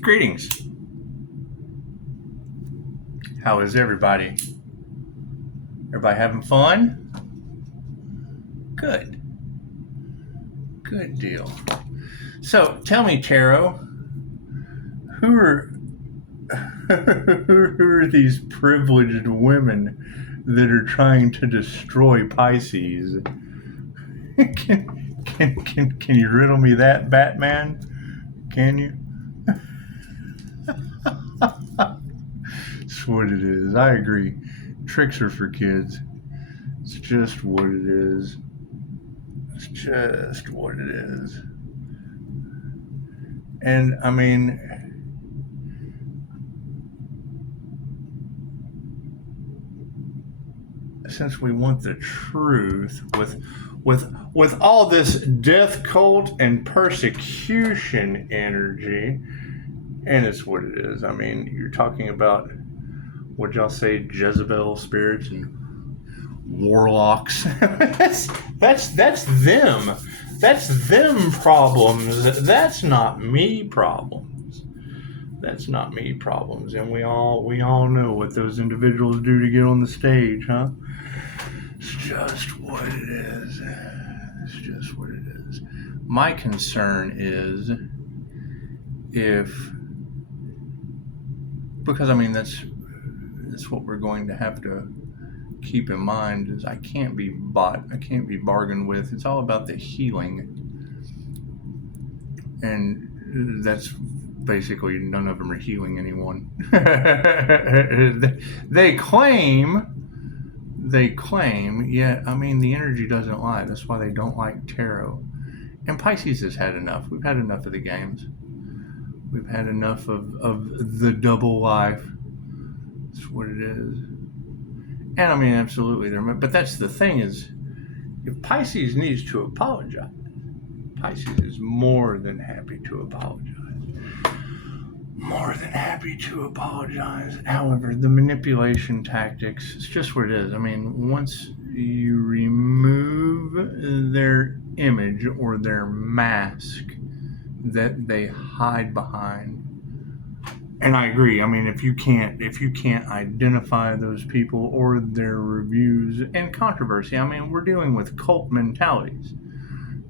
Greetings. How is everybody? Everybody having fun? Good. Good deal. So, tell me, Tarot, who are who are these privileged women that are trying to destroy Pisces? Can you riddle me that, Batman? Can you? That's what it is. I agree. Tricks are for kids. It's just what it is. It's just what it is. And I mean, since we want the truth with all this death cult and persecution energy, and it's what it is. I mean, you're talking about, what y'all say, Jezebel spirits and warlocks. that's them. That's them problems. That's not me problems. That's not me problems. And we all know what those individuals do to get on the stage, huh? It's just what it is. It's just what it is. My concern is because I mean that's what we're going to have to keep in mind, is I can't be bought, I can't be bargained with. It's all about the healing, and that's basically, none of them are healing anyone. They claim, yet I mean the energy doesn't lie. That's why they don't like tarot. And Pisces has had enough. We've had enough of the games. We've had enough of the double life. That's what it is. And I mean, absolutely, but that's the thing, is if Pisces needs to apologize, Pisces is more than happy to apologize. More than happy to apologize. However, the manipulation tactics, it's just what it is. I mean, once you remove their image or their mask that they hide behind, and I agree. I mean, if you can't identify those people or their reviews and controversy, I mean, we're dealing with cult mentalities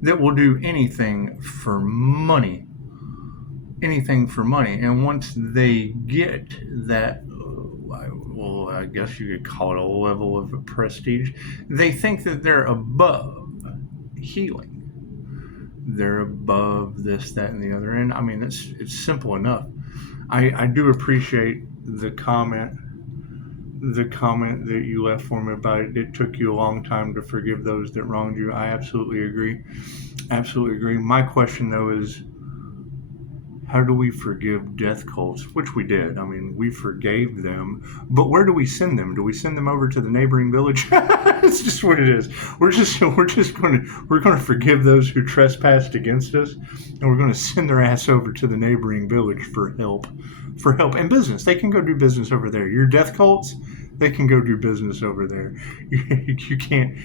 that will do anything for money. Anything for money. And once they get that, well, I guess you could call it a level of prestige, they think that they're above healing. They're above this, that, and the other. And I mean, it's simple enough. I do appreciate the comment that you left for me about it took you a long time to forgive those that wronged you. I absolutely agree. My question, though, is, how do we forgive death cults? Which we did. I mean, we forgave them. But where do we send them? Do we send them over to the neighboring village? It's just what it is. We're going to forgive those who trespassed against us, and we're going to send their ass over to the neighboring village for help and business. They can go do business over there. Your death cults, they can go do business over there. You can't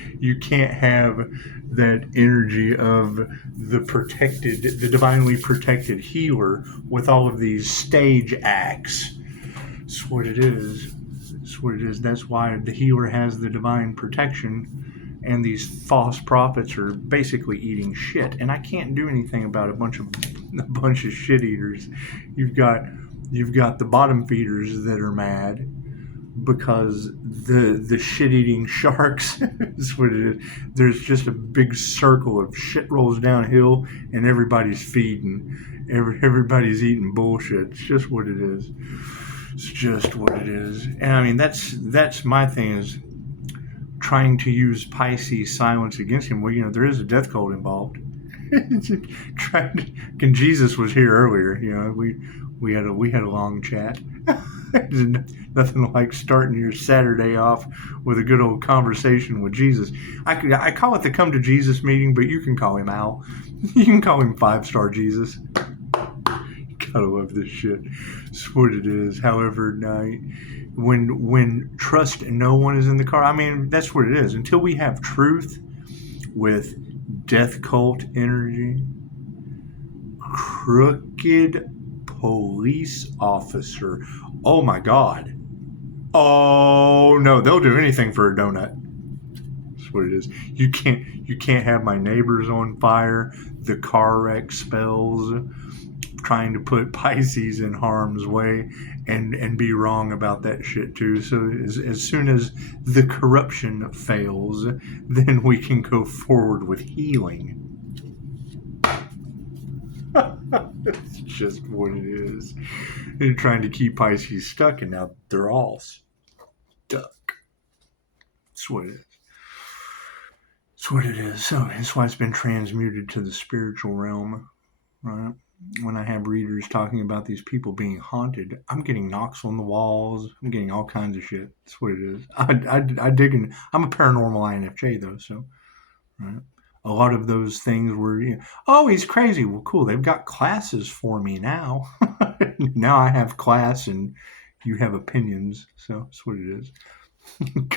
have that energy of the divinely protected healer with all of these stage acts. It's what it is. That's why the healer has the divine protection, and these false prophets are basically eating shit. And I can't do anything about a bunch of shit eaters. You've got the bottom feeders that are mad because the shit-eating sharks is what it is. There's just a big circle of shit rolls downhill, and everybody's feeding. Everybody's eating bullshit. It's just what it is. It's just what it is. And I mean, that's my thing, is trying to use Pisces silence against him. Well, there is a death cult involved. And Jesus was here earlier. We had a long chat. Nothing like starting your Saturday off with a good old conversation with Jesus. I call it the Come to Jesus meeting, but you can call him Al. You can call him 5-Star Jesus. Gotta love this shit. It's what it is. However, when trust no one is in the car, I mean, that's what it is. Until we have truth with death cult energy, crooked police officer. Oh my God. Oh no, they'll do anything for a donut. That's what it is. You can't have my neighbors on fire. The car wreck spells, trying to put Pisces in harm's way, and be wrong about that shit too. So as soon as the corruption fails, then we can go forward with healing. It's just what it is. They're trying to keep Pisces stuck, and now they're all stuck. That's what it is. That's what it is. So that's why it's been transmuted to the spiritual realm, right? When I have readers talking about these people being haunted, I'm getting knocks on the walls. I'm getting all kinds of shit. That's what it is. I dig in. I'm a paranormal INFJ though, so right. A lot of those things were, oh, he's crazy. Well, cool. They've got classes for me now. Now I have class and you have opinions. So that's what it is.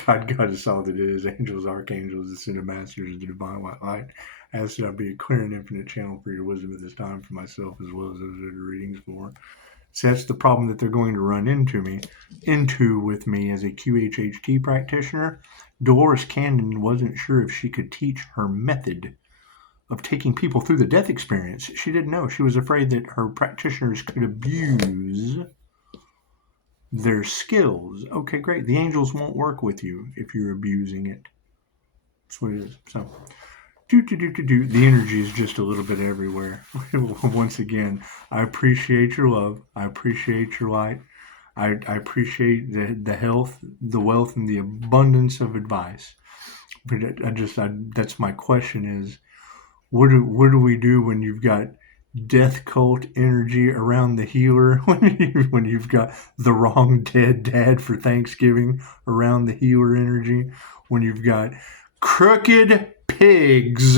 God is all that it is. Angels, archangels, ascended masters, the divine white light. I ask that I be a clear and infinite channel for your wisdom at this time for myself as well as those that are readings for. So that's the problem that they're going to run into with me as a QHHT practitioner. Dolores Cannon wasn't sure if she could teach her method of taking people through the death experience. She didn't know. She was afraid that her practitioners could abuse their skills. Okay, great. The angels won't work with you if you're abusing it. That's what it is. So, the energy is just a little bit everywhere. Once again, I appreciate your love. I appreciate your light. I appreciate the health, the wealth, and the abundance of advice. But that's my question is, what do we do when you've got death cult energy around the healer, when you've got the wrong dead dad for Thanksgiving around the healer energy, when you've got crooked pigs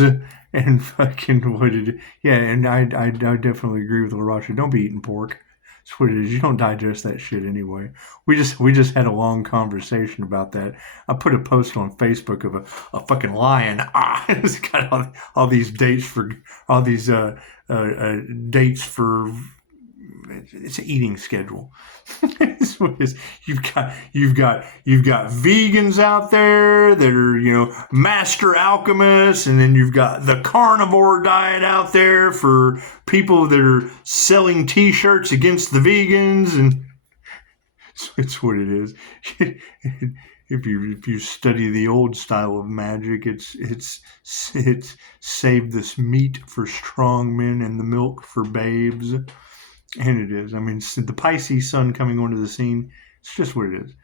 and fucking what it is. Yeah, and I definitely agree with Larasha. Don't be eating pork. That's what it is. You don't digest that shit anyway. We just had a long conversation about that. I put a post on Facebook of a fucking lion. It's got all these dates for all these dates for. It's an eating schedule. That's what it is. You've got vegans out there that are master alchemists, and then you've got the carnivore diet out there for people that are selling T-shirts against the vegans, and it's what it is. If you study the old style of magic, it's save this meat for strong men and the milk for babes. And it is. I mean, the Pisces sun coming onto the scene, it's just what it is.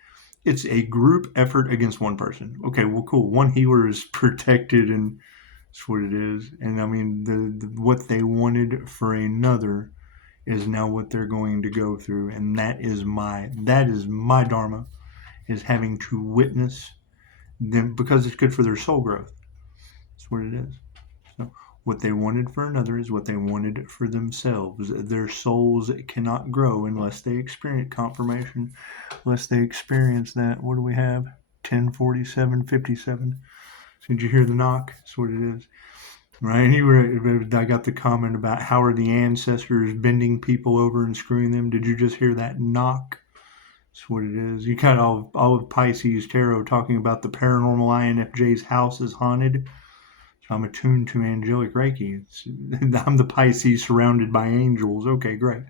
It's a group effort against one person. Okay, well, cool. One healer is protected, and that's what it is. And I mean, the what they wanted for another is now what they're going to go through. And that is my dharma, is having to witness them, because it's good for their soul growth. That's what it is. So, what they wanted for another is what they wanted for themselves. Their souls cannot grow unless they experience confirmation, unless they experience that. What do we have? 10:47:57. So did you hear the knock? That's what it is. Right? I got the comment about how are the ancestors bending people over and screwing them. Did you just hear that knock? That's what it is. You got all of Pisces Tarot talking about the paranormal INFJ's house is haunted. I'm attuned to angelic Reiki. I'm the Pisces surrounded by angels. Okay, great.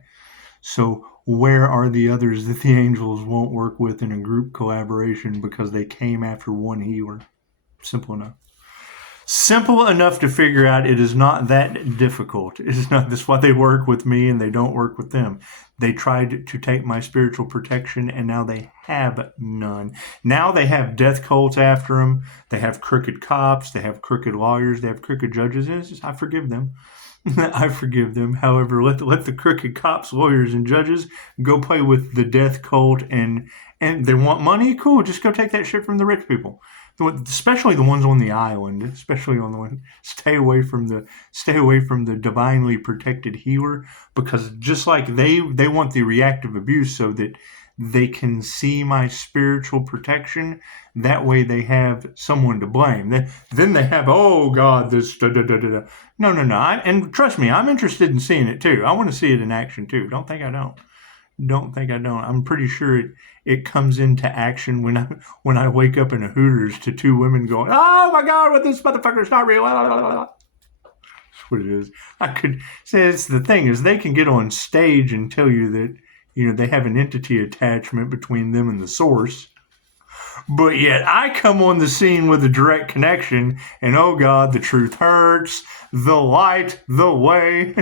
So where are the others that the angels won't work with in a group collaboration because they came after one healer? Simple enough. Simple enough to figure out. It is not that difficult. It is not. That's why they work with me and they don't work with them. They tried to take my spiritual protection, and now they have none. Now they have death cults after them. They have crooked cops. They have crooked lawyers. They have crooked judges. And it's just, I forgive them. I forgive them. However, let the crooked cops, lawyers, and judges go play with the death cult, and they want money. Cool. Just go take that shit from the rich people. Especially the ones on the island, especially on the one. Stay away from the divinely protected healer, because just like they want the reactive abuse so that they can see my spiritual protection. That way they have someone to blame. Then they have, oh God, this da da da da da. No. And trust me, I'm interested in seeing it too. I want to see it in action too. Don't think I don't. I'm pretty sure it comes into action when I wake up in a Hooters to two women going, oh my God, what this motherfucker's not real. That's what it is. I could say it's the thing is they can get on stage and tell you that, they have an entity attachment between them and the source. But yet I come on the scene with a direct connection, and oh God, the truth hurts. The light, the way.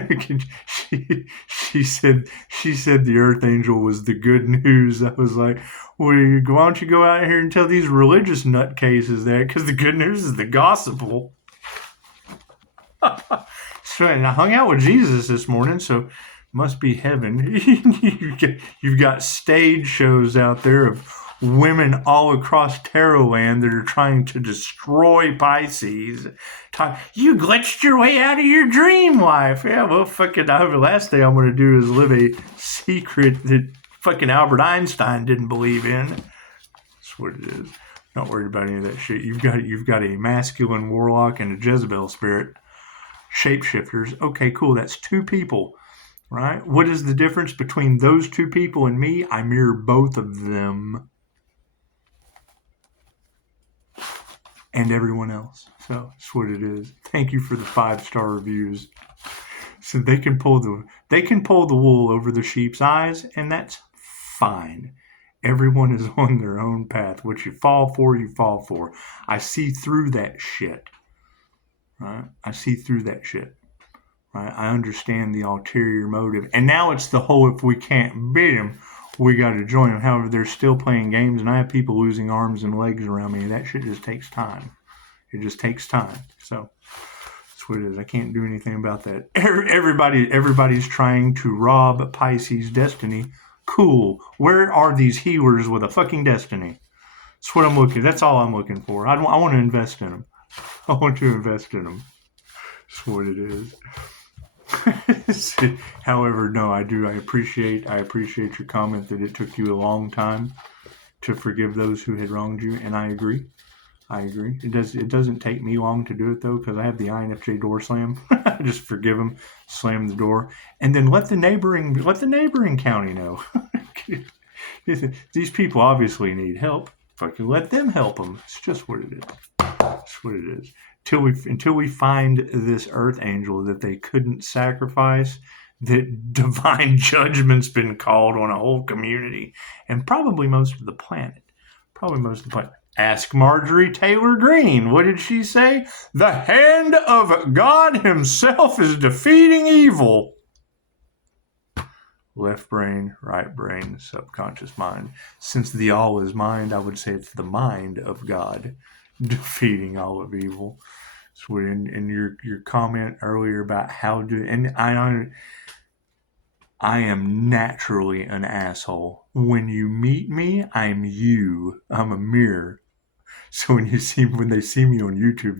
she said the Earth Angel was the good news. I was like, well, why don't you go out here and tell these religious nutcases that? Because the good news is the gospel. So, and I hung out with Jesus this morning, so must be heaven. You've got stage shows out there of women all across Tarot land that are trying to destroy Pisces. You glitched your way out of your dream life. Yeah, well, fucking, the last thing I'm going to do is live a secret that fucking Albert Einstein didn't believe in. That's what it is. Not worried about any of that shit. You've got a masculine warlock and a Jezebel spirit. Shapeshifters. Okay, cool. That's two people. Right? What is the difference between those two people and me? I mirror both of them. And everyone else. So that's what it is. Thank you for the 5-star reviews. So they can pull the wool over the sheep's eyes, and that's fine. Everyone is on their own path. What you fall for, you fall for. I see through that shit. Right? I see through that shit. Right? I understand the ulterior motive. And now it's the whole, if we can't beat him, we got to join them. However, they're still playing games, and I have people losing arms and legs around me. That shit just takes time. It just takes time. So that's what it is. I can't do anything about that. Everybody's trying to rob Pisces' destiny. Cool. Where are these healers with a fucking destiny? That's what I'm looking. That's all I'm looking for. I want to invest in them. I want to invest in them. That's what it is. However, no, I do. I appreciate your comment that it took you a long time to forgive those who had wronged you, and I agree. It doesn't take me long to do it though, because I have the INFJ door slam. I just forgive them, slam the door, and then let the neighboring county know. These people obviously need help. Fucking let them help them. It's just what it is. That's what it is. Until we find this Earth Angel that they couldn't sacrifice, that divine judgment's been called on a whole community and probably most of the planet. Ask Marjorie Taylor Greene. What did she say? The hand of God himself is defeating evil. Left brain, right brain, subconscious mind. Since the all is mind, I would say it's the mind of God defeating all of evil. So in your comment earlier about I am naturally an asshole. When you meet me, I'm you. I'm a mirror. So when they see me on YouTube,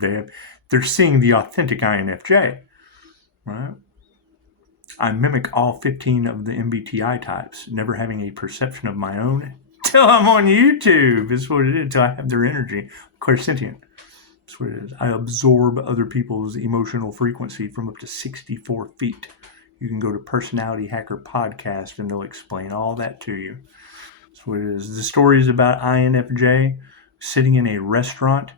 they're seeing the authentic INFJ, right? I mimic all 15 of the MBTI types, never having a perception of my own till I'm on YouTube. Is what it is. Till I have their energy. Clairsentient. That's what it is. I absorb other people's emotional frequency from up to 64 feet. You can go to Personality Hacker Podcast and they'll explain all that to you. That's what it is. The story is about INFJ sitting in a restaurant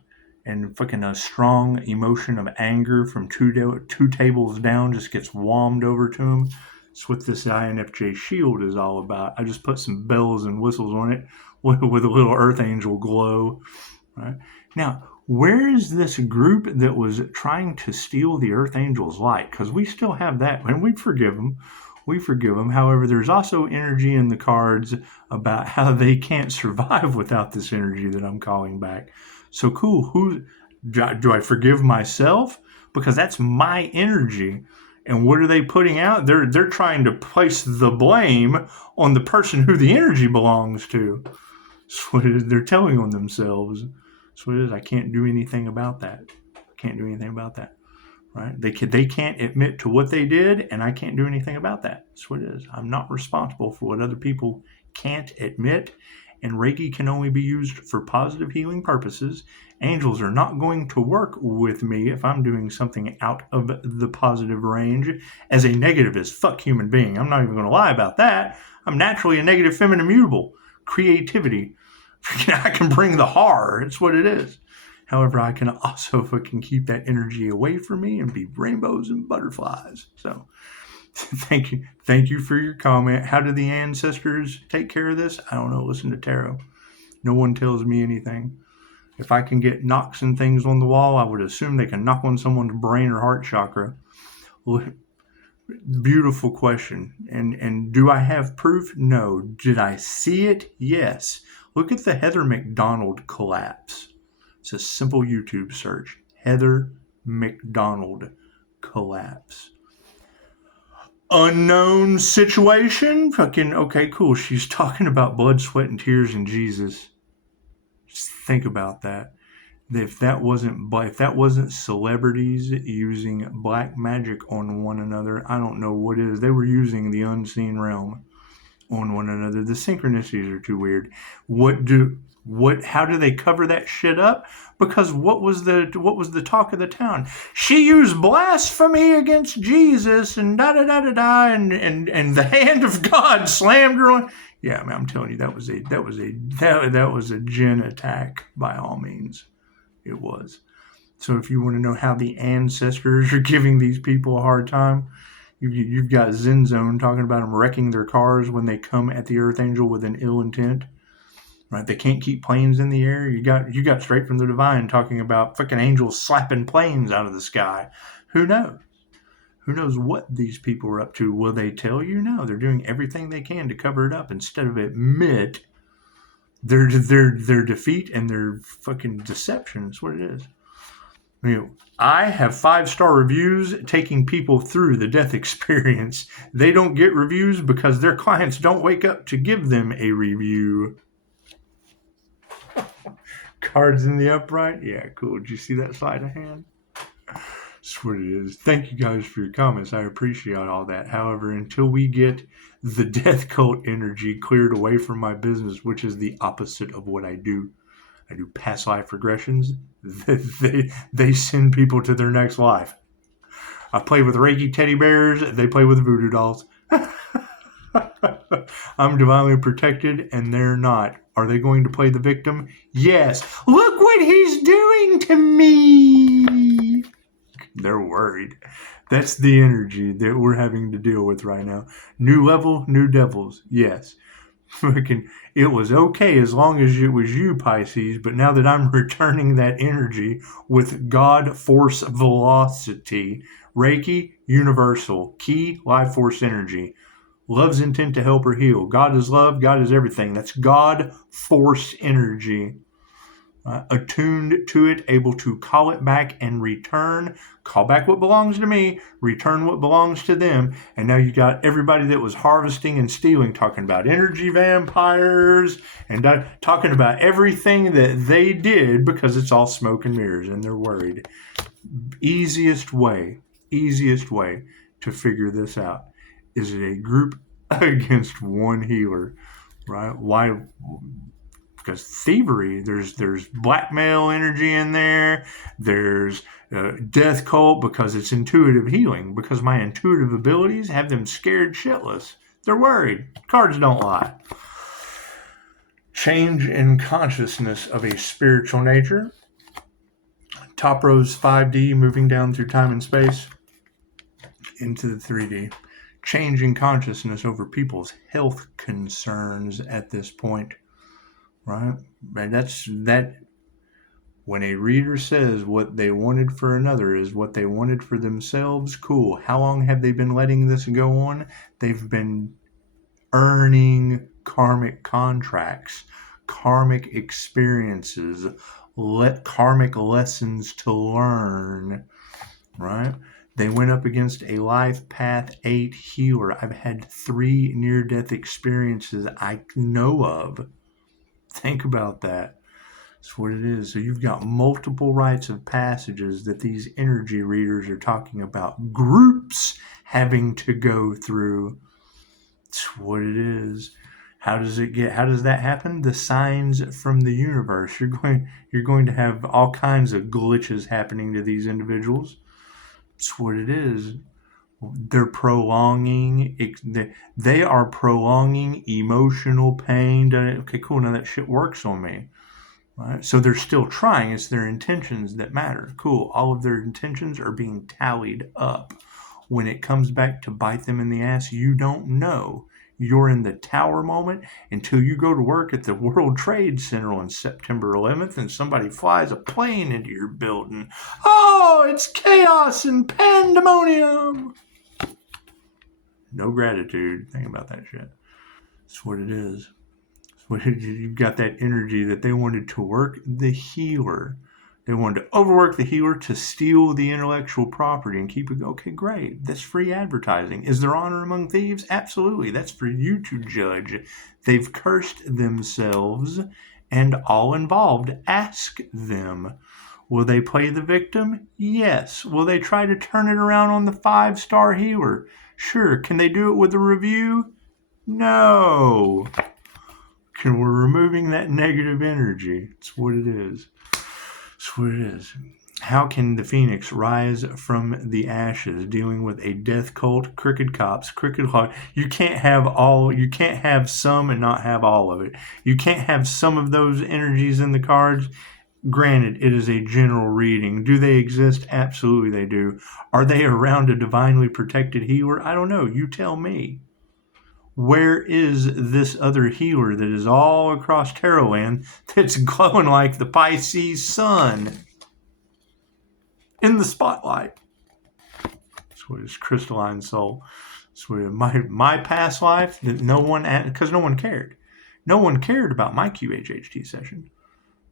and fucking a strong emotion of anger from two tables down just gets whammed over to him. That's what this INFJ shield is all about. I just put some bells and whistles on it with a little Earth Angel glow. Right? Now, where is this group that was trying to steal the Earth Angel's light? Because we still have that, and we forgive them. However, there's also energy in the cards about how they can't survive without this energy that I'm calling back. So cool. Who do I forgive myself? Because that's my energy. And what are they putting out? They're trying to place the blame on the person who the energy belongs to. That's what it is. They're telling on themselves. That's what it is. I can't do anything about that. right? They can't admit to what they did, and I can't do anything about that. That's what it is. I'm not responsible for what other people can't admit, and Reiki can only be used for positive healing purposes. Angels are not going to work with me if I'm doing something out of the positive range as a negative as fuck human being. I'm not even going to lie about that. I'm naturally a negative feminine mutable. Creativity. I can bring the horror. It's what it is. However, I can also fucking keep that energy away from me and be rainbows and butterflies. So thank you for your comment. How do the ancestors take care of this? I don't know. Listen to tarot. No one tells me anything. If I can get knocks and things on the wall, I would assume they can knock on someone's brain or heart chakra. Beautiful question. And do I have proof? No. Did I see it? Yes. Look at the Heather McDonald collapse. It's a simple YouTube search. Heather McDonald collapse. Unknown situation? Fucking, okay, cool. She's talking about blood, sweat, and tears and Jesus. Just think about that. If that wasn't celebrities using black magic on one another, I don't know what is. They were using the unseen realm on one another. The synchronicities are too weird. How do they cover that shit up? Because what was the talk of the town? She used blasphemy against Jesus and da da da da da, and the hand of God slammed her on. Yeah, I mean, I'm telling you, that was a jinn attack by all means. It was. So if you want to know how the ancestors are giving these people a hard time, you've got Zen Zone talking about them wrecking their cars when they come at the Earth Angel with an ill intent. Right? They can't keep planes in the air. You got Straight from the Divine talking about fucking angels slapping planes out of the sky. Who knows? Who knows what these people are up to? Will they tell you? No, they're doing everything they can to cover it up instead of admit their defeat and their fucking deception. That's what it is. I have 5-star reviews taking people through the death experience. They don't get reviews because their clients don't wake up to give them a review. Cards in the upright? Yeah, cool. Did you see that sleight of hand? That's what it is. Thank you guys for your comments. I appreciate all that. However, until we get the death cult energy cleared away from my business, which is the opposite of what I do past life regressions. They send people to their next life. I play with Reiki teddy bears. They play with voodoo dolls. I'm divinely protected and they're not. Are they going to play the victim? Yes. Look what he's doing to me. They're worried. That's the energy that we're having to deal with right now. New level, new devils. Yes. It was okay as long as it was you, Pisces, but now that I'm returning that energy with God force velocity, Reiki, universal, key, life force energy, love's intent to help or heal. God is love, God is everything. That's God force energy. Attuned to it, able to call it back and return. Call back what belongs to me, return what belongs to them. And now you got everybody that was harvesting and stealing talking about energy vampires and talking about everything that they did because it's all smoke and mirrors and they're worried. Easiest way to figure this out is it a group against one healer, right? Why? Because thievery, there's blackmail energy in there. There's death cult because it's intuitive healing. Because my intuitive abilities have them scared shitless. They're worried. Cards don't lie. Change in consciousness of a spiritual nature. Top row's 5D, moving down through time and space into the 3D. Change in consciousness over people's health concerns at this point. Right? And that's that. When a reader says what they wanted for another is what they wanted for themselves, cool. How long have they been letting this go on? They've been earning karmic contracts, karmic experiences, karmic lessons to learn, right? They went up against a life path 8 healer. I've had 3 near-death experiences I know of. Think about that. That's what it is. So you've got multiple rites of passages that these energy readers are talking about. Groups having to go through. That's what it is. How does that happen? The signs from the universe. You're going to have all kinds of glitches happening to these individuals. That's what it is. They're they are prolonging emotional pain. Okay, cool. Now that shit works on me. Right? So they're still trying. It's their intentions that matter. Cool. All of their intentions are being tallied up. When it comes back to bite them in the ass, you don't know. You're in the tower moment until you go to work at the World Trade Center on September 11th and somebody flies a plane into your building. Oh, it's chaos and pandemonium. No gratitude. Think about that shit. That's what it is. You've got that energy that they wanted to work the healer. They wanted to overwork the healer to steal the intellectual property and keep it. Okay, great. That's free advertising. Is there honor among thieves? Absolutely. That's for you to judge. They've cursed themselves and all involved. Ask them. Will they play the victim? Yes. Will they try to turn it around on the 5-star healer? Sure. Can they do it with a review? No. We're removing that negative energy. It's what it is. It's what it is. How can the phoenix rise from the ashes? Dealing with a death cult, crooked cops, crooked law. You can't have some and not have all of it. You can't have some of those energies in the cards. Granted, it is a general reading. Do they exist? Absolutely they do. Are they around a divinely protected healer? I don't know. You tell me. Where is this other healer that is all across Tarotland that's glowing like the Pisces sun in the spotlight? That's what is crystalline soul. That's what my past life that because no one cared. No one cared about my QHHT session.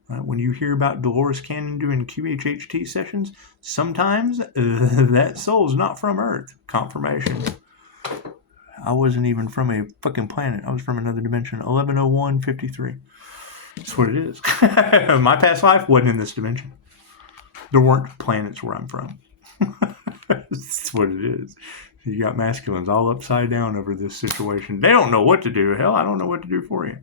When you hear about Dolores Cannon doing QHHT sessions, sometimes that soul's not from Earth. Confirmation. I wasn't even from a fucking planet. I was from another dimension. 110153. That's what it is. My past life wasn't in this dimension. There weren't planets where I'm from. That's what it is. You got masculines all upside down over this situation. They don't know what to do. Hell, I don't know what to do for you.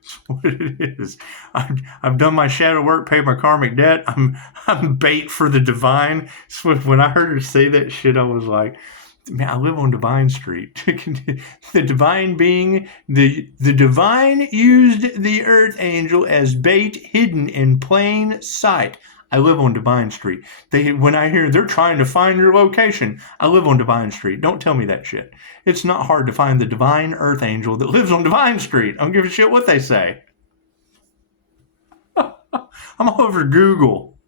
That's what it is. I've done my shadow work, paid my karmic debt. I'm bait for the divine. So when I heard her say that shit, I was like, man, I live on Divine Street. The divine being, the divine used the earth angel as bait hidden in plain sight. I live on Divine Street. When I hear they're trying to find your location, I live on Divine Street. Don't tell me that shit. It's not hard to find the divine earth angel that lives on Divine Street. I don't give a shit what they say. I'm all over Google.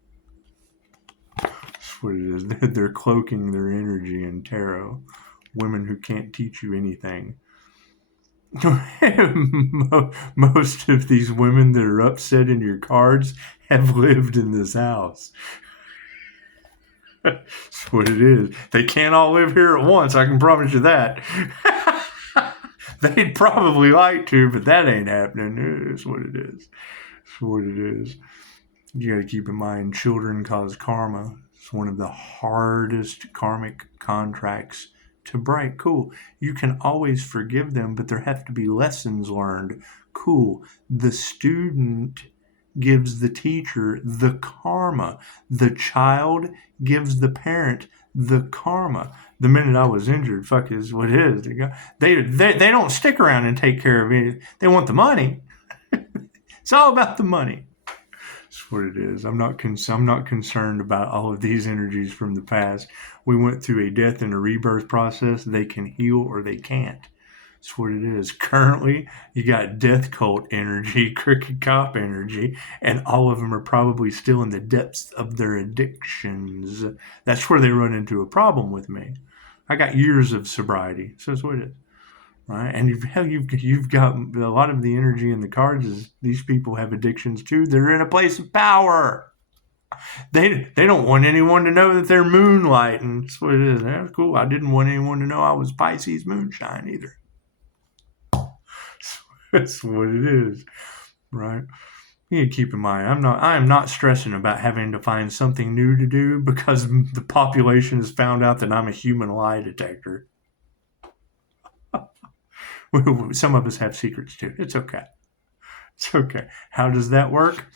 That's what it is. They're cloaking their energy in tarot. Women who can't teach you anything. Most of these women that are upset in your cards have lived in this house. That's what it is. They can't all live here at once, I can promise you that. They'd probably like to, but that ain't happening. It's what it is. It's what it is. You got to keep in mind, children cause karma. It's one of the hardest karmic contracts to break. Cool. You can always forgive them, but there have to be lessons learned. Cool. The student gives the teacher the karma. The child gives the parent the karma. The minute I was injured, fuck is what it is. They don't stick around and take care of it. They want the money. It's all about the money. That's what it is. I'm not concerned about all of these energies from the past. We went through a death and a rebirth process. They can heal or they can't. That's what it is. Currently, you got death cult energy, crooked cop energy, and all of them are probably still in the depths of their addictions. That's where they run into a problem with me. I got years of sobriety, so that's what it is. Right? And you've got a lot of the energy in the cards is these people have addictions too. They're in a place of power. They don't want anyone to know that they're moonlighting. That's what it is. That's cool. I didn't want anyone to know I was Pisces moonshine either. That's what it is. Right? You need to keep in mind, I am not stressing about having to find something new to do because the population has found out that I'm a human lie detector. Some of us have secrets too. It's okay. It's okay. How does that work?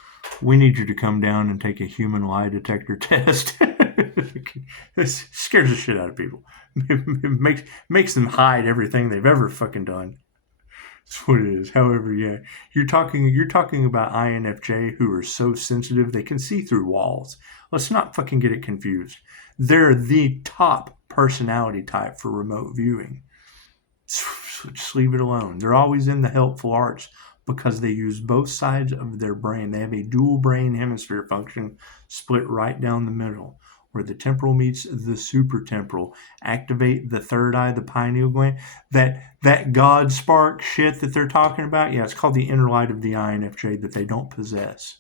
We need you to come down and take a human lie detector test. It scares the shit out of people. It makes them hide everything they've ever fucking done. That's what it is. However, yeah, you're talking about INFJ who are so sensitive they can see through walls. Let's not fucking get it confused. They're the top personality type for remote viewing. Just leave it alone. They're always in the helpful arts because they use both sides of their brain. They have a dual brain hemisphere function split right down the middle, where the temporal meets the supratemporal. Activate the third eye, the pineal gland. That God spark shit that they're talking about, yeah, it's called the inner light of the INFJ that they don't possess.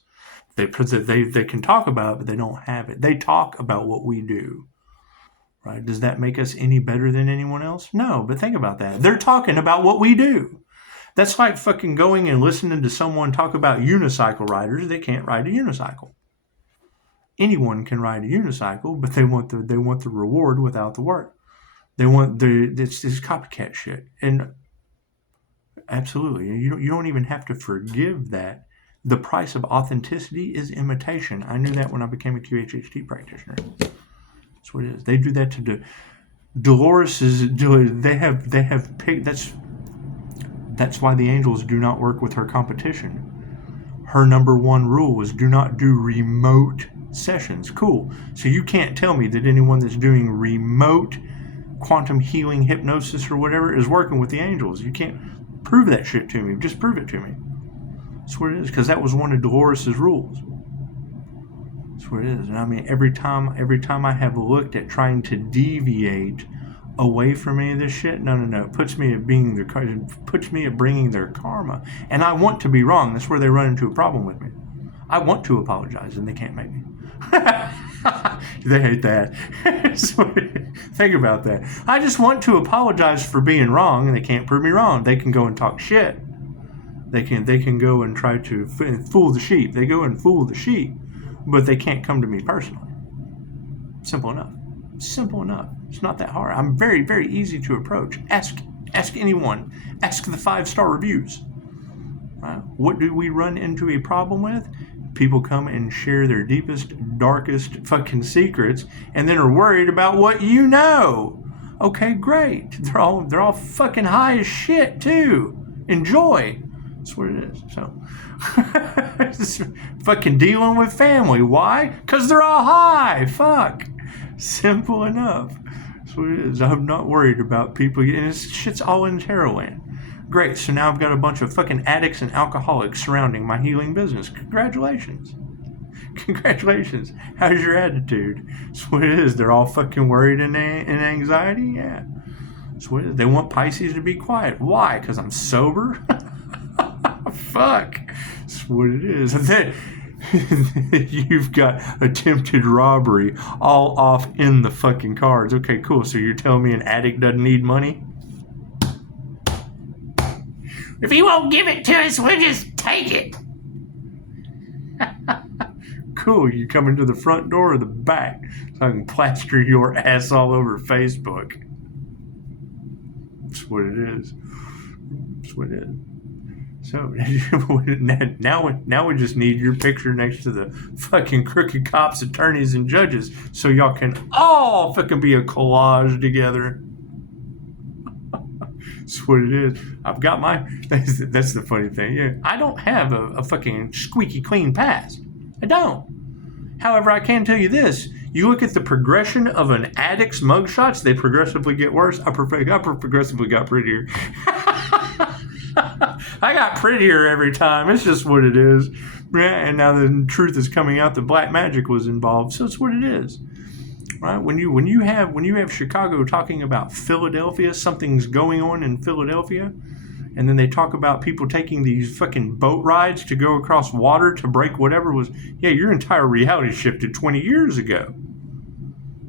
They can talk about it, but they don't have it. They talk about what we do. Right? Does that make us any better than anyone else? No, but think about that. They're talking about what we do. That's like fucking going and listening to someone talk about unicycle riders. They can't ride a unicycle. Anyone can ride a unicycle, but they want the reward without the work. It's copycat shit. And absolutely, you don't even have to forgive that. The price of authenticity is imitation. I knew that when I became a QHHT practitioner. That's what it is. They do that to Dolores. They have picked. That's why the angels do not work with her competition. Her number one rule was do not do remote sessions. Cool. So you can't tell me that anyone that's doing remote quantum healing hypnosis or whatever is working with the angels. You can't prove that shit to me. Just prove it to me. That's what it is, because that was one of Dolores's rules. That's what it is. And I mean, every time I have looked at trying to deviate away from any of this shit, no. It puts me at bringing their karma. And I want to be wrong. That's where they run into a problem with me. I want to apologize, and they can't make me. They hate that. Think about that. I just want to apologize for being wrong, and they can't prove me wrong. They can go and talk shit. They can go and try to fool the sheep. They go and fool the sheep, but they can't come to me personally. Simple enough. Simple enough. It's not that hard. I'm very, very easy to approach. Ask anyone. Ask the 5-star reviews. Right? What do we run into a problem with? People come and share their deepest, darkest fucking secrets, and then are worried about what you know. Okay, great. They're all fucking high as shit too. Enjoy. That's what it is. So, fucking dealing with family. Why? Because they're all high. Fuck. Simple enough. That's what it is. I'm not worried about people. And this shit's all in Tarotland. Great. So now I've got a bunch of fucking addicts and alcoholics surrounding my healing business. Congratulations. Congratulations. How's your attitude? That's what it is. They're all fucking worried and anxiety. Yeah. That's what it is. They want Pisces to be quiet. Why? Because I'm sober? Fuck. That's what it is. And then you've got attempted robbery all off in the fucking cards. Okay, cool. So you're telling me an addict doesn't need money? If he won't give it to us, we'll just take it. Cool. You come into the front door or the back so I can plaster your ass all over Facebook. That's what it is. That's what it is. So now we just need your picture next to the fucking crooked cops, attorneys, and judges so y'all can all fucking be a collage together. That's what it is. I've got that's the funny thing. Yeah, I don't have a fucking squeaky clean past. I don't. However, I can tell you this. You look at the progression of an addict's mugshots, they progressively get worse. I progressively got prettier. I got prettier every time. It's just what it is. Yeah, and now the truth is coming out that black magic was involved. So it's what it is. Right? When you have Chicago talking about Philadelphia, something's going on in Philadelphia, and then they talk about people taking these fucking boat rides to go across water to break whatever was. Yeah, your entire reality shifted 20 years ago.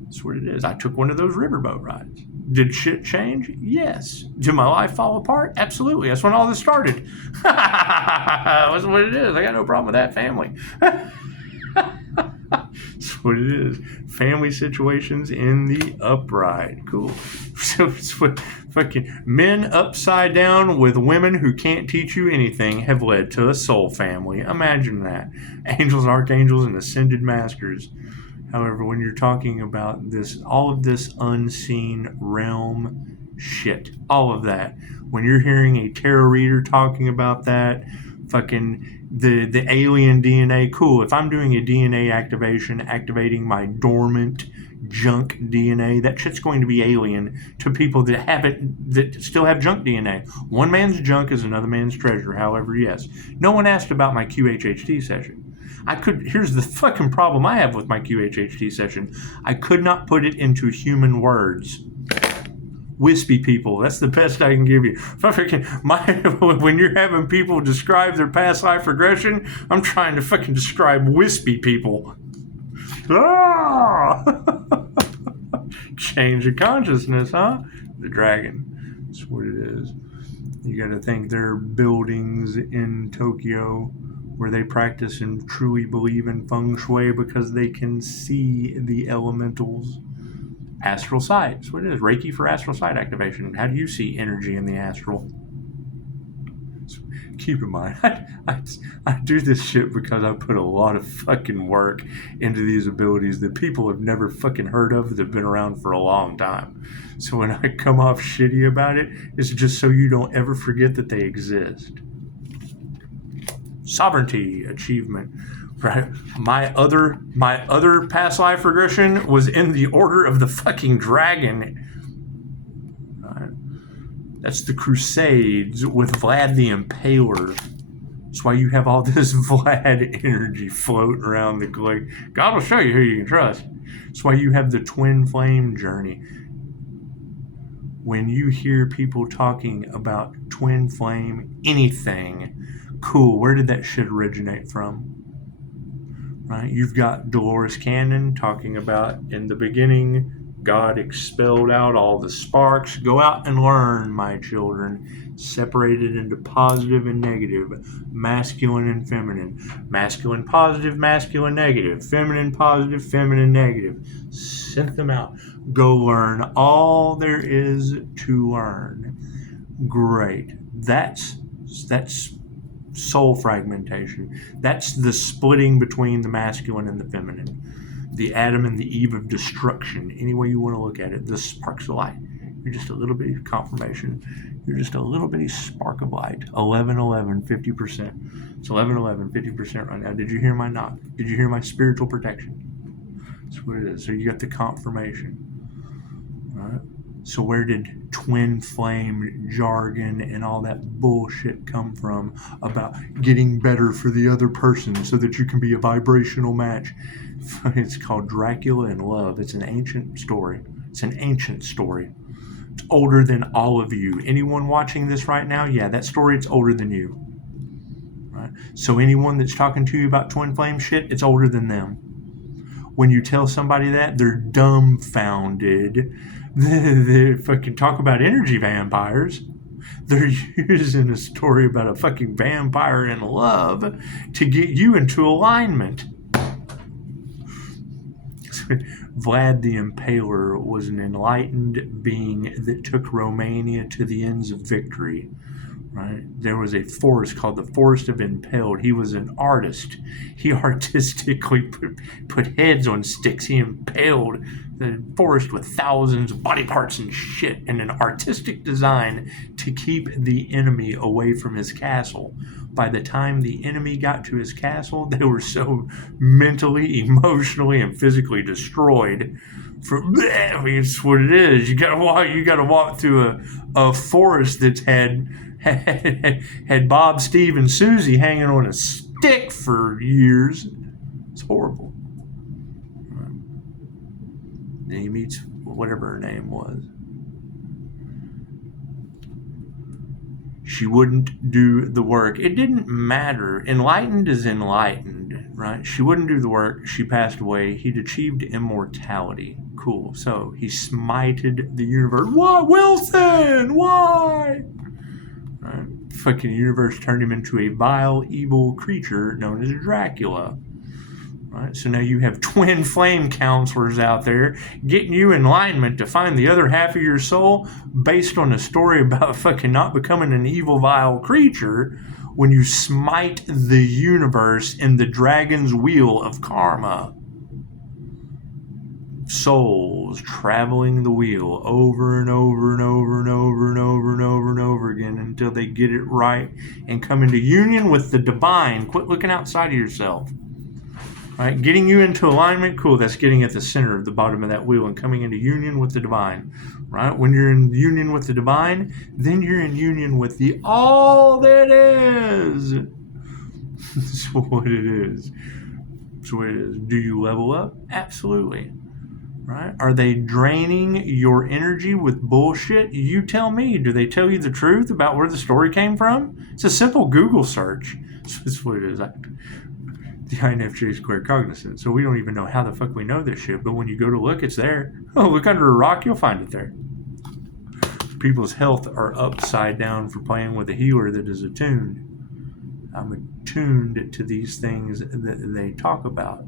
That's what it is. I took one of those riverboat rides. Did shit change? Yes. Did my life fall apart? Absolutely. That's when all this started. That's what it is. I got no problem with that, family. That's what it is. Family situations in the upright. Cool. So it's what fucking men upside down with women who can't teach you anything have led to a soul family. Imagine that. Angels, archangels, and ascended masters. However, when you're talking about this, all of this unseen realm shit, all of that, when you're hearing a tarot reader talking about that, fucking the alien DNA, cool. If I'm doing a DNA activation, activating my dormant junk DNA, that shit's going to be alien to people that still have junk DNA. One man's junk is another man's treasure. However, yes. No one asked about my QHHT session. Here's the fucking problem I have with my QHHT session. I could not put it into human words. Wispy people, that's the best I can give you. When you're having people describe their past life regression, I'm trying to fucking describe wispy people. Change of consciousness, huh? The dragon. That's what it is. You gotta think there are buildings in Tokyo where they practice and truly believe in feng shui because they can see the elementals. Astral sight. That's what it is. Reiki for astral sight activation. How do you see energy in the astral? So keep in mind, I do this shit because I put a lot of fucking work into these abilities that people have never fucking heard of that have been around for a long time. So when I come off shitty about it, it's just so you don't ever forget that they exist. Sovereignty achievement. Right. My other past life regression was in the order of the fucking dragon. Right. That's the Crusades with Vlad the Impaler. That's why you have all this Vlad energy floating around the glade. God will show you who you can trust. That's why you have the twin flame journey. When you hear people talking about twin flame anything, cool, where did that shit originate from? Right? You've got Dolores Cannon talking about in the beginning, God expelled out all the sparks. Go out and learn, my children. Separated into positive and negative, masculine and feminine. Masculine positive, masculine negative. Feminine positive, feminine negative. Sent them out. Go learn all there is to learn. Great. That's soul fragmentation. That's the splitting between the masculine and the feminine. The Adam and the Eve of destruction. Any way you want to look at it. The sparks of light. You're just a little bit of confirmation. You're just a little bitty spark of light. 11-11, 50%. It's 11-11, 50% right now. Did you hear my knock? Did you hear my spiritual protection? That's what it is. So you got the confirmation. All right. So where did twin flame jargon and all that bullshit come from about getting better for the other person so that you can be a vibrational match? It's called Dracula in Love. It's an ancient story. It's an ancient story. It's older than all of you. Anyone watching this right now, yeah, that story, it's older than you. Right? So anyone that's talking to you about twin flame shit, it's older than them. When you tell somebody that, they're dumbfounded. They fucking talk about energy vampires. They're using a story about a fucking vampire in love to get you into alignment. Vlad the Impaler was an enlightened being that took Romania to the ends of victory. Right? There was a forest called the Forest of Impaled. He was an artist. He artistically put heads on sticks. He impaled the forest with thousands of body parts and shit in an artistic design to keep the enemy away from his castle. By the time the enemy got to his castle, they were so mentally, emotionally, and physically destroyed. It's what it is. You gotta walk through a forest that's had Bob, Steve, and Susie hanging on a stick for years. It's horrible. Then he meets whatever her name was. She wouldn't do the work. It didn't matter. Enlightened is enlightened, right? She wouldn't do the work. She passed away. He'd achieved immortality, Cool. So he smited the universe. Why, Wilson? Why? Right. Fucking universe turned him into a vile, evil creature known as Dracula. Right. So now you have twin flame counselors out there getting you in alignment to find the other half of your soul based on a story about fucking not becoming an evil, vile creature when you smite the universe in the dragon's wheel of karma. Souls traveling the wheel over and over and over and over and over and over and over again until they get it right and come into union with the divine. Quit looking outside of yourself. Right? Getting you into alignment, cool, that's getting at the center of the bottom of that wheel and coming into union with the divine. Right? When you're in union with the divine, then you're in union with the all that is. That's what it is. That's what it is. Do you level up? Absolutely. Right? Are they draining your energy with bullshit? You tell me. Do they tell you the truth about where the story came from? It's a simple Google search. That's what it is. The INFJ is queer cognizant, so we don't even know how the fuck we know this shit, but when you go to look, it's there. Oh, look under a rock, you'll find it there. People's health are upside down for playing with a healer that is attuned. I'm attuned to these things that they talk about.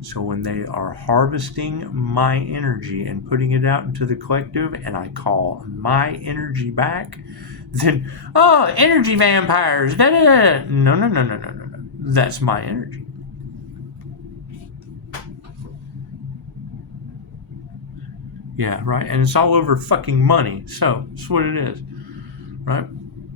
So when they are harvesting my energy and putting it out into the collective, and I call my energy back, then, oh, energy vampires, da-da-da. No. That's my energy. Yeah, right? And it's all over fucking money. So, that's what it is. Right?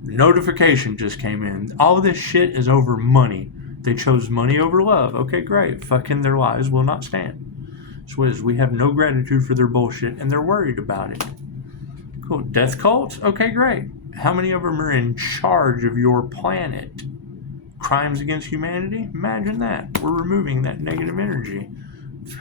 Notification just came in. All of this shit is over money. They chose money over love. Okay, great. Fucking their lives will not stand. So what is, we have no gratitude for their bullshit, and they're worried about it. Cool. Death cults? Okay, great. How many of them are in charge of your planet? Crimes against humanity? Imagine that. We're removing that negative energy.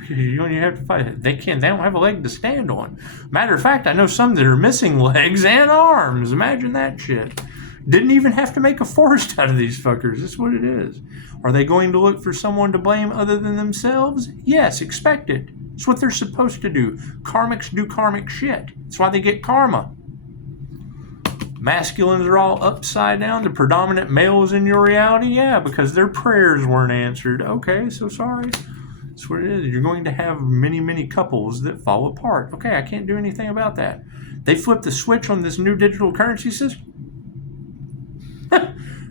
You don't even have to fight it. They don't have a leg to stand on. Matter of fact, I know some that are missing legs and arms. Imagine that shit. Didn't even have to make a forest out of these fuckers. That's what it is. Are they going to look for someone to blame other than themselves? Yes, expect it. It's what they're supposed to do. Karmics do karmic shit. That's why they get karma. Masculines are all upside down. The predominant males in your reality? Yeah, because their prayers weren't answered. Okay, so sorry. That's what it is. You're going to have many, many couples that fall apart. Okay, I can't do anything about that. They flipped the switch on this new digital currency system.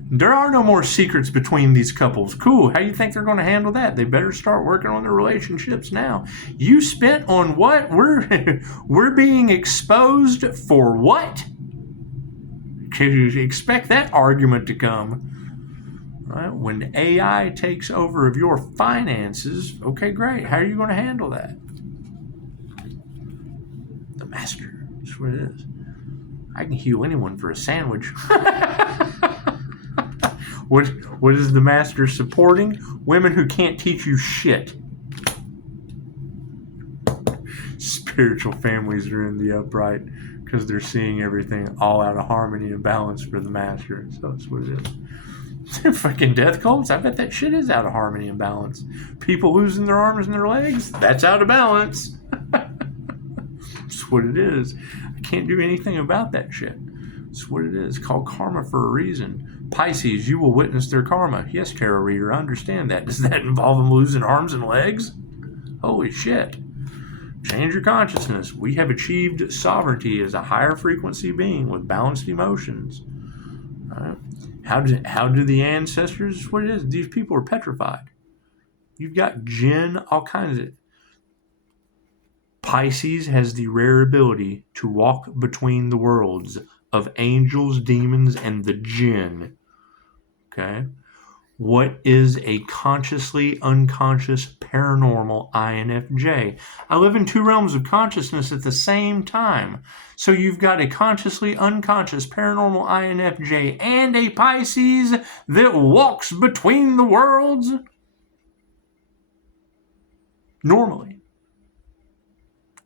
There are no more secrets between these couples. Cool. How do you think they're going to handle that? They better start working on their relationships now. You spent on what? We're being exposed for what? Can you expect that argument to come? Right? When AI takes over of your finances, okay, great. How are you going to handle that? The master. That's what it is. I can heal anyone for a sandwich. What is the master supporting? Women who can't teach you shit. Spiritual families are in the upright because they're seeing everything all out of harmony and balance for the master. So that's what it is. Fucking death cults, I bet that shit is out of harmony and balance. People losing their arms and their legs, that's out of balance. That's what it is. I can't do anything about that shit. That's what it is. It's called karma for a reason. Pisces, you will witness their karma. Yes, tarot reader, I understand that. Does that involve them losing arms and legs? Holy shit. Change your consciousness. We have achieved sovereignty as a higher frequency being with balanced emotions. Right? How do the ancestors, what it is, these people are petrified. You've got jinn, all kinds of. Pisces has the rare ability to walk between the worlds of angels, demons, and the jinn. Okay? What is a consciously unconscious paranormal INFJ? I live in two realms of consciousness at the same time. So you've got a consciously unconscious paranormal INFJ and a Pisces that walks between the worlds normally.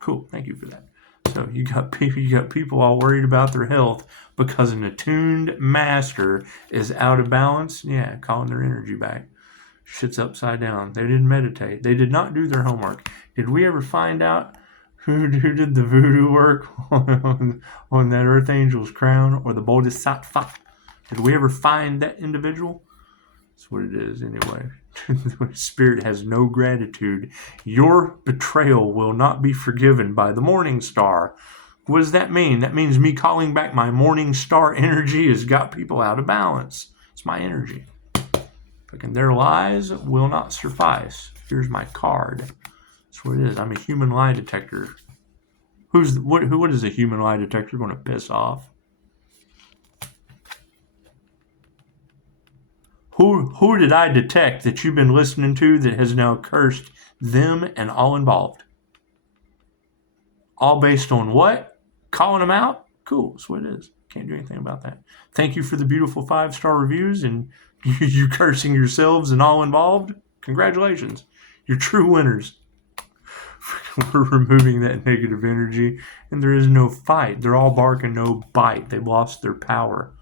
Cool, thank you for that. So you got people all worried about their health because an attuned master is out of balance. Yeah, calling their energy back. Shit's upside down. They didn't meditate. They did not do their homework. Did we ever find out Who did the voodoo work on that Earth Angel's crown or the Bodhisattva? Did we ever find that individual? That's what it is anyway. Spirit has no gratitude. Your betrayal will not be forgiven by the morning star. What does that mean? That means me calling back my morning star energy has got people out of balance. It's my energy. Fucking their lies will not suffice. Here's my card. That's what it is. I'm a human lie detector. What is a human lie detector going to piss off? Who did I detect that you've been listening to that has now cursed them and all involved? All based on what? Calling them out? Cool, that's what it is. Can't do anything about that. Thank you for the beautiful 5-star reviews and you cursing yourselves and all involved. Congratulations. You're true winners. We're removing that negative energy and there is no fight. They're all bark and no bite. They've lost their power.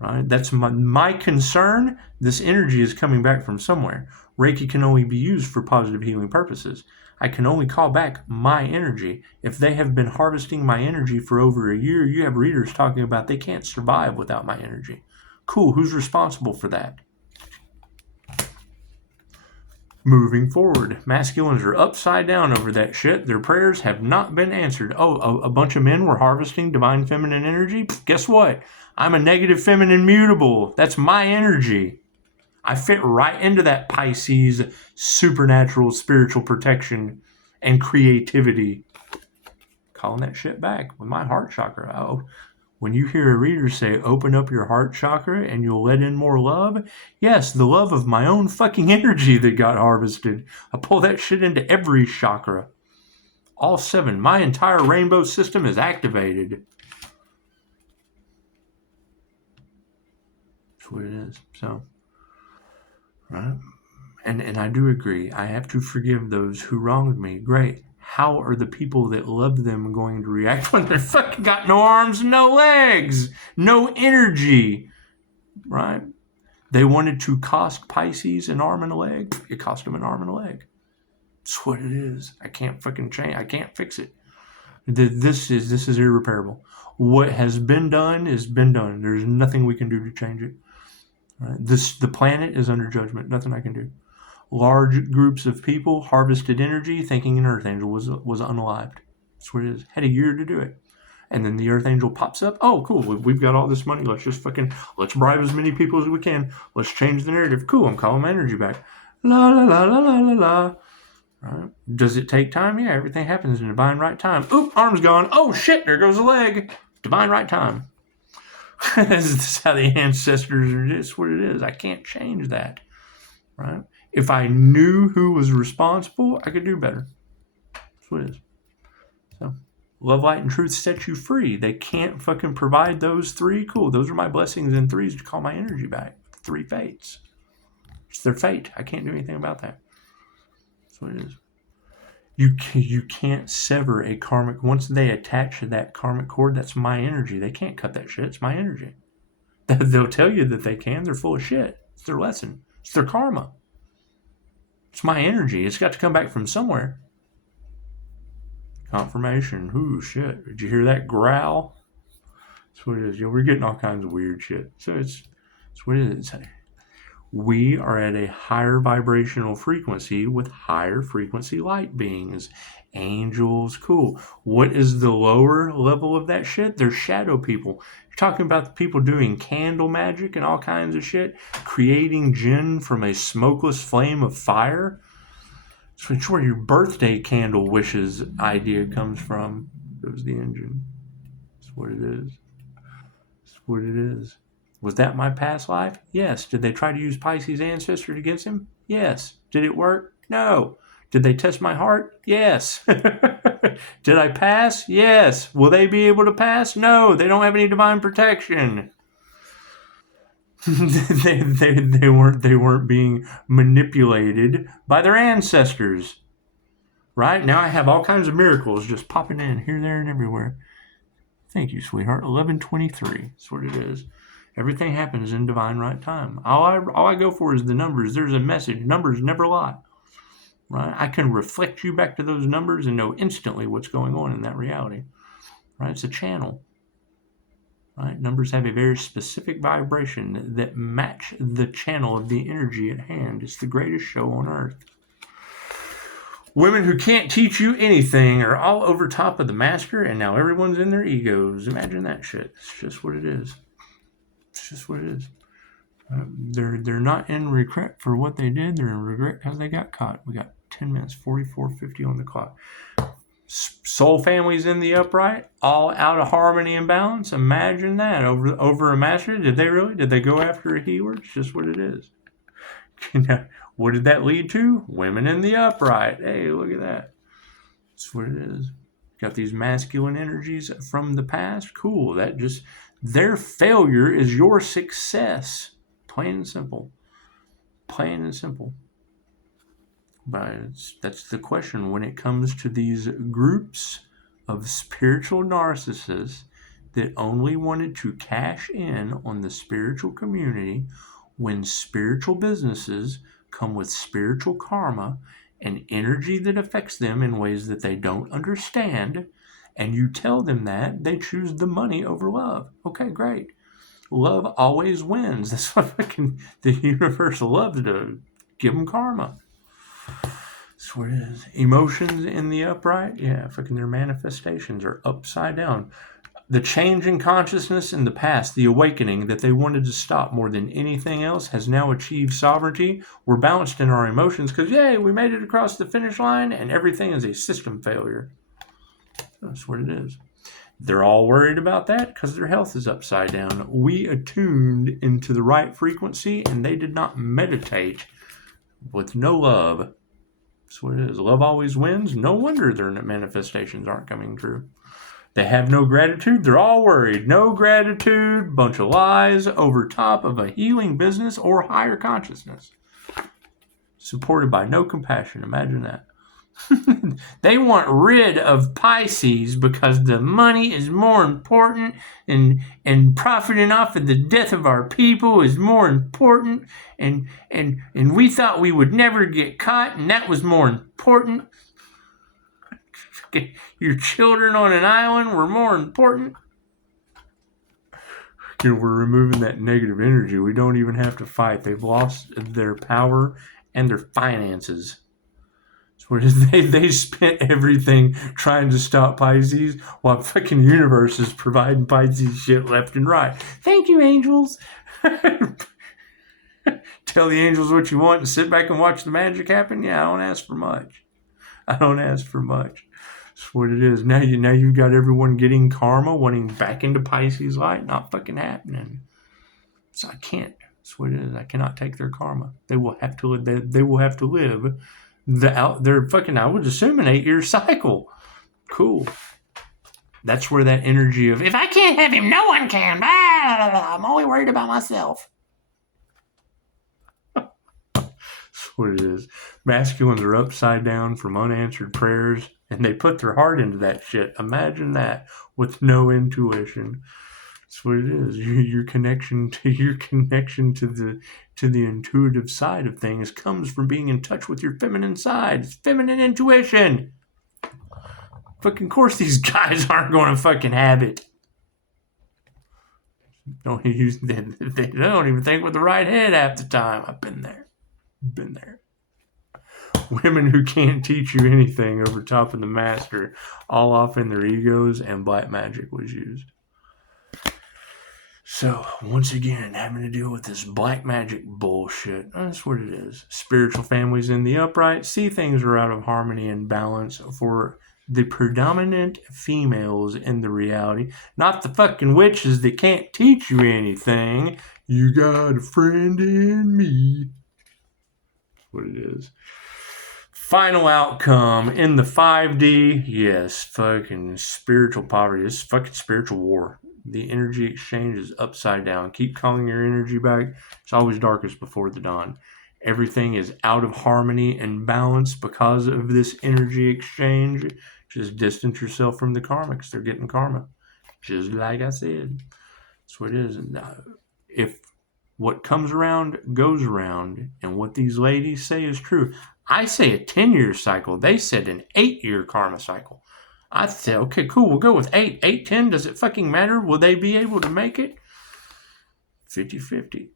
Right? That's my concern. This energy is coming back from somewhere. Reiki can only be used for positive healing purposes. I can only call back my energy. If they have been harvesting my energy for over a year, you have readers talking about they can't survive without my energy. Cool, who's responsible for that? Moving forward, masculines are upside down over that shit. Their prayers have not been answered. Oh, a bunch of men were harvesting divine feminine energy? Guess what? I'm a negative feminine mutable. That's my energy. I fit right into that Pisces supernatural spiritual protection and creativity. Calling that shit back with my heart chakra. Oh, when you hear a reader say, open up your heart chakra and you'll let in more love, yes, the love of my own fucking energy that got harvested. I pull that shit into every chakra. All 7. My entire rainbow system is activated. That's what it is. So, right? And I do agree. I have to forgive those who wronged me. Great. How are the people that love them going to react when they're fucking got no arms, no legs, no energy, right? They wanted to cost Pisces an arm and a leg. It cost them an arm and a leg. That's what it is. I can't fucking change. I can't fix it. This is irreparable. What has been done is been done. There's nothing we can do to change it. Right? The planet is under judgment. Nothing I can do. Large groups of people harvested energy thinking an Earth Angel was unalived. That's what it is. Had a year to do it. And then the Earth Angel pops up. Oh, cool. We've got all this money. Let's bribe as many people as we can. Let's change the narrative. Cool. I'm calling my energy back. La, la, la, la, la, la, la. Right. Does it take time? Yeah, everything happens in divine right time. Oop, arm's gone. Oh, shit, there goes a leg. Divine right time. This is how the ancestors are. It's what it is. I can't change that. Right? If I knew who was responsible, I could do better. That's what it is. So, love, light, and truth set you free. They can't fucking provide those 3. Cool. Those are my blessings in 3s to call my energy back. 3 fates. It's their fate. I can't do anything about that. That's what it is. You can't sever a karmic. Once they attach to that karmic cord, that's my energy. They can't cut that shit. It's my energy. They'll tell you that they can. They're full of shit. It's their lesson. It's their karma. It's my energy. It's got to come back from somewhere. Confirmation. Ooh, shit. Did you hear that growl? That's what it is. We're getting all kinds of weird shit. So it's what it is. We are at a higher vibrational frequency with higher frequency light beings. Angels, cool. What is the lower level of that shit? They're shadow people. You're talking about the people doing candle magic and all kinds of shit, creating jinn from a smokeless flame of fire. So it's where your birthday candle wishes idea comes from. Goes the engine. That's what it is. That's what it is. Was that my past life? Yes. Did they try to use Pisces ancestors against him? Yes. Did it work? No. Did they test my heart? Yes. Did I pass? Yes. Will they be able to pass? No. They don't have any divine protection. they weren't being manipulated by their ancestors. Right? Now I have all kinds of miracles just popping in here, there, and everywhere. Thank you, sweetheart. 11:23. That's what it is. Everything happens in divine right time. All I go for is the numbers. There's a message. Numbers never lie. right? I can reflect you back to those numbers and know instantly what's going on in that reality, right? It's a channel, right? Numbers have a very specific vibration that match the channel of the energy at hand. It's the greatest show on earth. Women who can't teach you anything are all over top of the master, and now everyone's in their egos. Imagine that shit. It's just what it is. It's just what it is. They're not in regret for what they did. They're in regret because they got caught. We got 10 minutes, 44:50 on the clock. Soul families in the upright, all out of harmony and balance. Imagine that over a master. Did they really? Did they go after a healer? It's just what it is. What did that lead to? Women in the upright. Hey, look at that. That's what it is. Got these masculine energies from the past. Cool. That just, their failure is your success. Plain and simple. Plain and simple. But that's the question when it comes to these groups of spiritual narcissists that only wanted to cash in on the spiritual community when spiritual businesses come with spiritual karma and energy that affects them in ways that they don't understand, and you tell them that, they choose the money over love. Okay, great. Love always wins. That's what the universe loves to give them karma. That's what it is. Emotions in the upright, yeah, their manifestations are upside down. The change in consciousness in the past, the awakening that they wanted to stop more than anything else, has now achieved sovereignty. We're balanced in our emotions because, yay, we made it across the finish line, and everything is a system failure. That's what it is. They're all worried about that because their health is upside down. We attuned into the right frequency, and they did not meditate with no love. That's what it is. Love always wins. No wonder their manifestations aren't coming true. They have no gratitude. They're all worried. No gratitude. Bunch of lies over top of a healing business or higher consciousness. Supported by no compassion. Imagine that. They want rid of Pisces because the money is more important, and profiting off of the death of our people is more important, and we thought we would never get caught, and that was more important. Your children on an island were more important. We're removing that negative energy. We don't even have to fight. They've lost their power and their finances. What is they spent everything trying to stop Pisces while fucking universe is providing Pisces shit left and right. Thank you, angels. Tell the angels what you want and sit back and watch the magic happen. Yeah, I don't ask for much. That's what it is. Now you've got everyone getting karma, wanting back into Pisces light. Not fucking happening. So I can't. That's what it is. I cannot take their karma. They will have to live. They will have to live. They're fucking, I would assume, an 8-year cycle. Cool. That's where that energy of, if I can't have him, no one can. I'm only worried about myself. That's what it is. Masculines are upside down from unanswered prayers, and they put their heart into that shit. Imagine that with no intuition. That's what it is. Your connection to the intuitive side of things comes from being in touch with your feminine side. It's feminine intuition. Fucking course these guys aren't going to fucking have it. They don't even think with the right head half the time. I've been there. Women who can't teach you anything over top of the master, all off in their egos, and black magic was used. So, once again, having to deal with this black magic bullshit. That's what it is. Spiritual families in the upright see things are out of harmony and balance for the predominant females in the reality. Not the fucking witches that can't teach you anything. You got a friend in me. That's what it is. Final outcome in the 5D. Yes, fucking spiritual poverty. This is fucking spiritual war. The energy exchange is upside down. Keep calling your energy back. It's always darkest before the dawn. Everything is out of harmony and balance because of this energy exchange. Just distance yourself from the karma because they're getting karma. Just like I said. That's what it is. And if What comes around goes around, and what these ladies say is true. I say a 10-year cycle. They said an 8-year karma cycle. I say, okay, cool, we'll go with 8. 8, 10, does it fucking matter? Will they be able to make it? 50-50.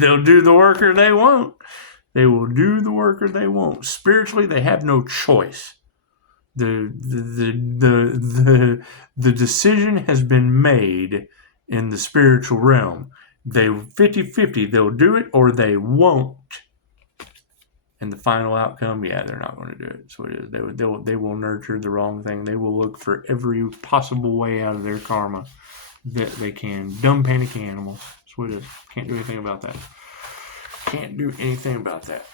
They'll do the work or they won't. They will do the work or they won't. Spiritually, they have no choice. The decision has been made in the spiritual realm. They 50-50. They'll do it or they won't. And the final outcome, yeah, they're not going to do it. So it is. They will nurture the wrong thing. They will look for every possible way out of their karma that they can. Dumb panicky animals. That's what it is. Can't do anything about that. Can't do anything about that.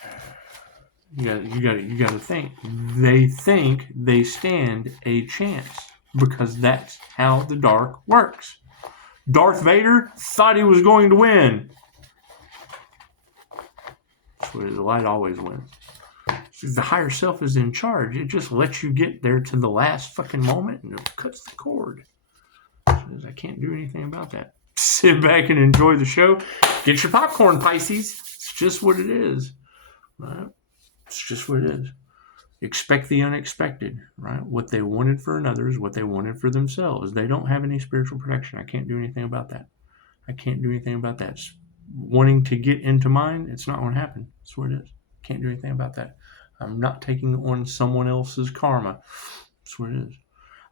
You got to think. They think they stand a chance because that's how the dark works. Darth Vader thought he was going to win. That's what it is. The light always wins. The higher self is in charge. It just lets you get there to the last fucking moment and it cuts the cord. I can't do anything about that. Sit back and enjoy the show. Get your popcorn, Pisces. It's just what it is. Right? It's just what it is. Expect the unexpected, right? What they wanted for another is what they wanted for themselves. They don't have any spiritual protection. I can't do anything about that. I can't do anything about that. Wanting to get into mine, it's not going to happen. That's what it is. Can't do anything about that. I'm not taking on someone else's karma. That's what it is.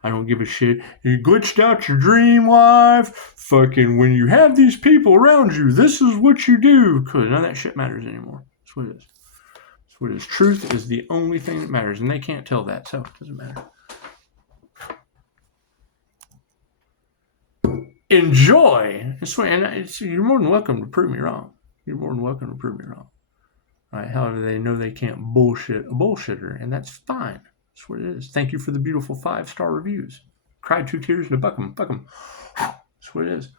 I don't give a shit. You glitched out your dream life. Fucking when you have these people around you, this is what you do. Because none of that shit matters anymore. That's what it is. That's what it is. Truth is the only thing that matters. And they can't tell that. So it doesn't matter. Enjoy. You're more than welcome to prove me wrong. You're more than welcome to prove me wrong. All right. However, they know they can't bullshit a bullshitter. And that's fine. That's what it is. Thank you for the beautiful 5-star reviews. Cried 2 tears and a buck 'em. Fuck 'em. That's what it is.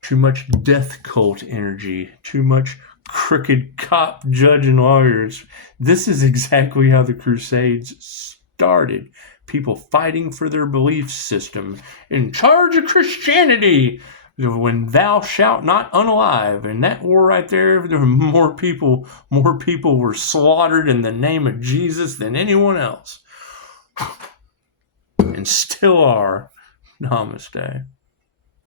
Too much death cult energy. Too much crooked cop, judge, and lawyers. This is exactly how the Crusades started. People fighting for their belief system. In charge of Christianity. When thou shalt not unalive. And that war right there, there were more people were slaughtered in the name of Jesus than anyone else. And still are. Namaste.